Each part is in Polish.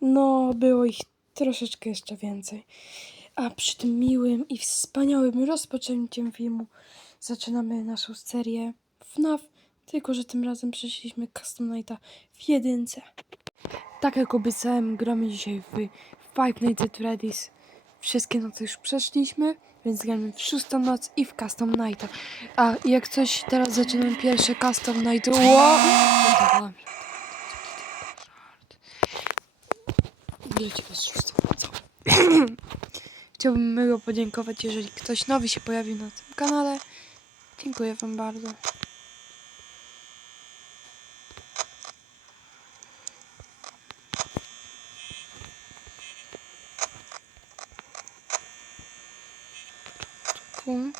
No, było ich troszeczkę jeszcze więcej. A przy tym miłym i wspaniałym rozpoczęciem filmu zaczynamy naszą serię FNAF, tylko że tym razem przeszliśmy Custom Nighta w jedynce. Tak jak obiecałem, gramy dzisiaj w Five Nights at Freddy's. Wszystkie noce już przeszliśmy, więc gramy w szóstą noc i w Custom Nighta. A jak coś, teraz zaczynam pierwsze Custom Night. Ło! Wiecie, szósta noc. Chciałbym miło podziękować, jeżeli ktoś nowy się pojawił na tym kanale. Dziękuję Wam bardzo. Tu.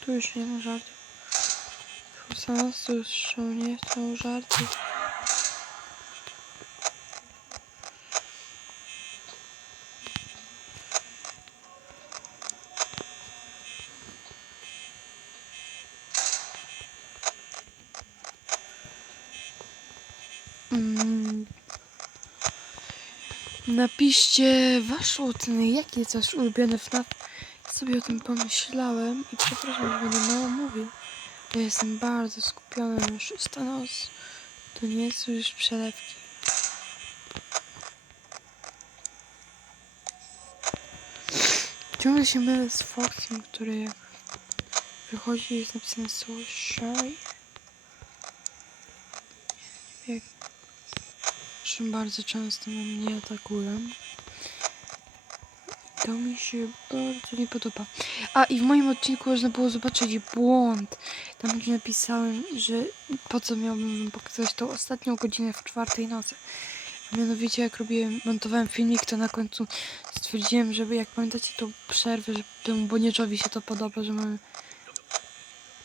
Tu już nie ma żartów. Tu już nie są żarty. Mm. Napiszcie wasze oceny, jakie jest wasz ulubiony FNAF. Sobie o tym pomyślałem i przepraszam, że będę mało mówił. Ja jestem bardzo skupiony na szósta noc. To nie są już przelewki. Ciągle się mylę z Foxem, który jak wychodzi jest napisane shy. Jak czym bardzo często na mnie atakują. To mi się bardzo nie podoba. A i w moim odcinku można było zobaczyć błąd. Tam gdzie napisałem, że po co miałbym pokazać tą ostatnią godzinę w czwartej nocy. Mianowicie jak robiłem, montowałem filmik, to na końcu stwierdziłem, żeby jak pamiętacie tą przerwę, że temu Bonieczowi się to podoba, że mamy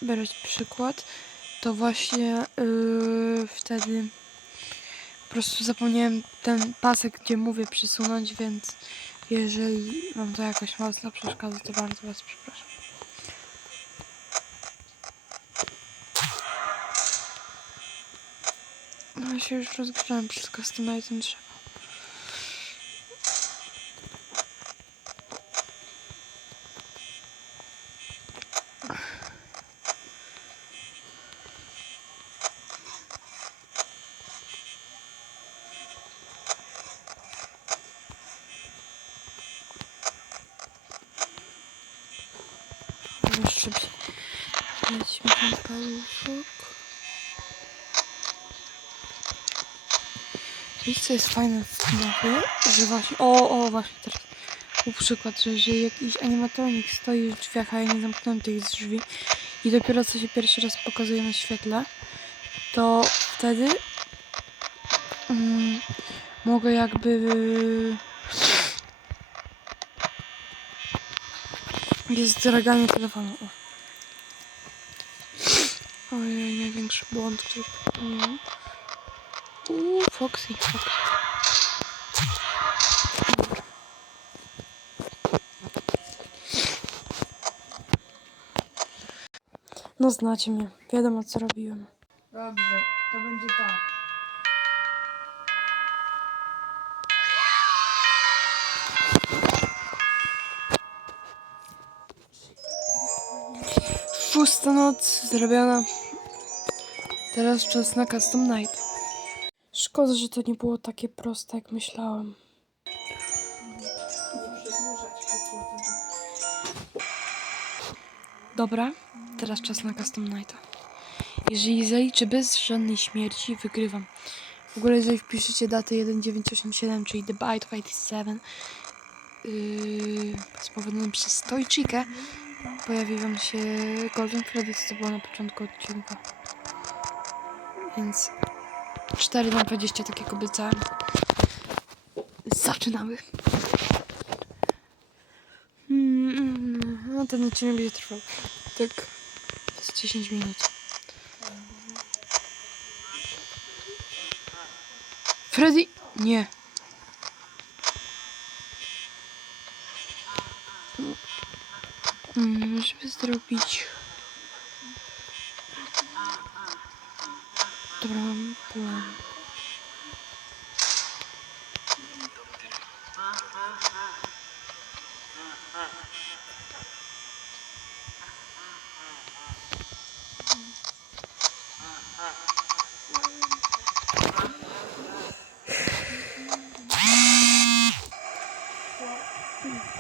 brać przykład, to właśnie yy, wtedy po prostu zapomniałem ten pasek, gdzie mówię przysunąć, więc jeżeli wam to jakoś mocno przeszkadza, to bardzo was przepraszam. No ja się już rozgrzałem przez customizing drzewa. Może szybciej. Lecimy ten paluszek. Wiecie co jest fajne w? Że właśnie, o, o, właśnie teraz. Był przykład, że jeżeli jakiś animatronik stoi w drzwiach, a ja nie zamknąłem tych drzwi i dopiero co się pierwszy raz pokazuje na świetle, to wtedy mm, mogę jakby jest draganie telefonu. Ojej, największy błąd, który popełniłem. Uuu, Foxy, Foxy. No znacie mnie, wiadomo co robiłem. Dobrze, to będzie tak. Szósta noc zrobiona. Teraz czas na Custom Night. Szkoda, że to nie było takie proste, jak myślałem. Dobra, teraz czas na Custom Nighta. Jeżeli zaliczę bez żadnej śmierci, wygrywam. W ogóle jeżeli wpiszecie datę 1987, czyli The Bite of 87, yy, spowodowanym przez Stojczykę, pojawi wam się Golden Freddy, co było na początku odcinka. Więc 4 na 20, tak jak obiecałem. Zaczynamy. No ten odcinek będzie trwał tak z 10 minut. Freddy! Nie. Mm, żeby zrobić Mam plan.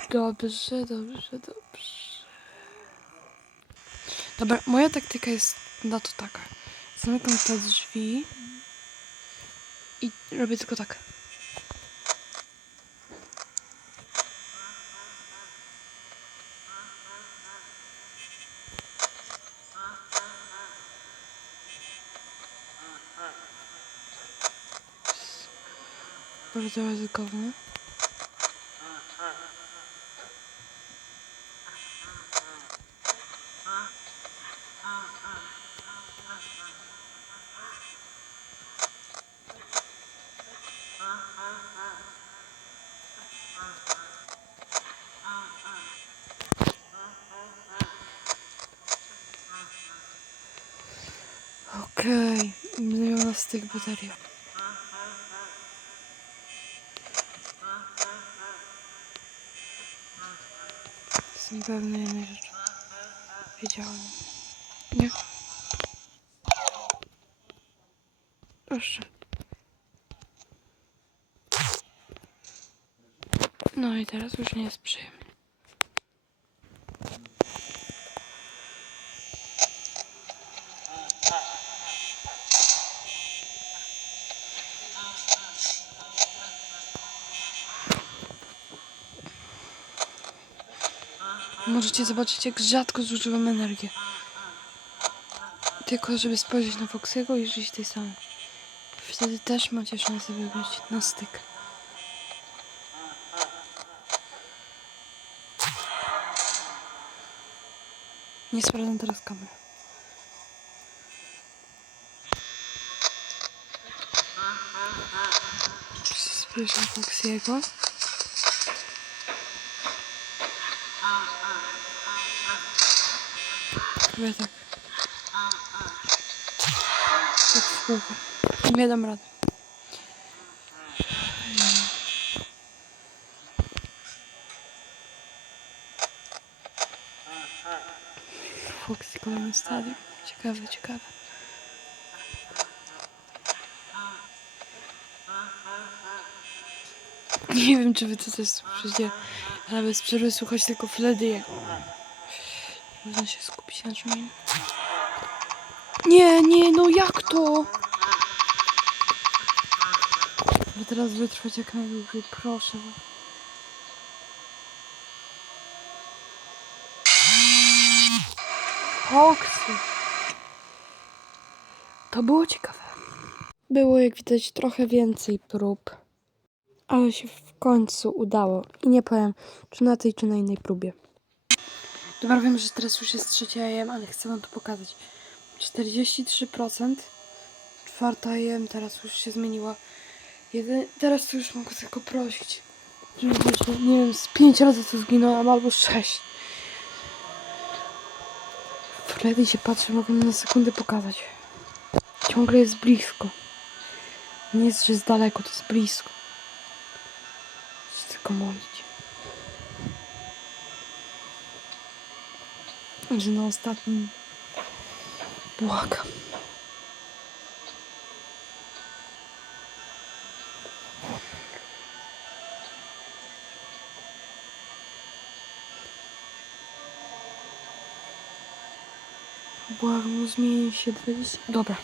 Dobrze, dobrze, dobrze. Dobra, moja taktyka jest na to taka. Zamykam te drzwi i robię tylko tak. Bardzo ryzykowne. Okej, będę miała na styk baterię. Jestem pewna jednej rzeczy. Wiedziałam. Nie. Proszę. No i teraz już nie jest przyjemnie. Możecie zobaczyć, jak rzadko zużywam energię. Tylko, żeby spojrzeć na Foxiego i żyć tej samej. Wtedy też macie szansę wygrać na styk. Nie sprawdzam teraz kamery. Na Foxiego. Robię tak. Tak w kółko. Nie dam rady. Foxy kolejny stadium. Ciekawe, ciekawe. Nie wiem, czy wy to też słyszycie, ale bez przerwy słuchać tylko Freddy'ego. Można się skupić na czym innym. Nie, nie, no jak to? Żeby teraz wytrwać jak najdłużej, proszę. Foxy. To było ciekawe. Było jak widać trochę więcej prób, ale się w końcu udało. I nie powiem, czy na tej, czy na innej próbie. Dobra, wiem, że teraz już jest trzecia AM, ale chcę wam to pokazać. 43%. Czwarta AM teraz już się zmieniła. Jeden, teraz już mogę tylko prosić. Żeby wyszło, nie wiem, z pięć razy to zginąłem, albo sześć. Freddy się patrzy, mogę na sekundę pokazać. Ciągle jest blisko. Nie jest, że jest daleko, to jest blisko. Chcę tylko modlić. Że na ostatnim błagam. Błagam, zmieni się 20. Dobra.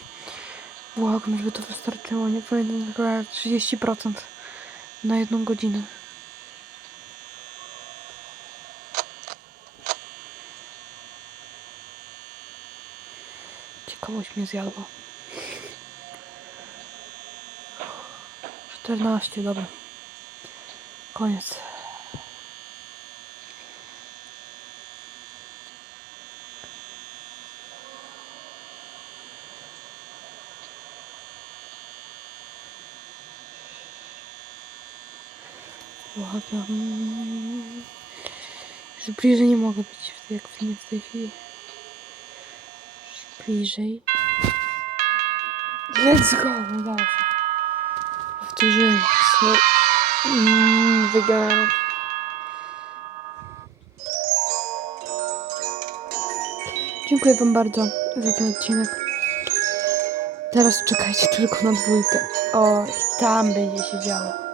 Błagam, żeby to wystarczyło. Nie powinno tylko 30% na jedną godzinę. Ciekawość mnie zjadła. 14, dobra. Koniec. Błagam. Już bliżej nie mogę być, jak w tej chwili. Bliżej. Let's go, udało się. Powtórzyłem sobie. Mm, wygrałem. Dziękuję wam bardzo za ten odcinek. Teraz czekajcie tylko na dwójkę. O, tam będzie się działo.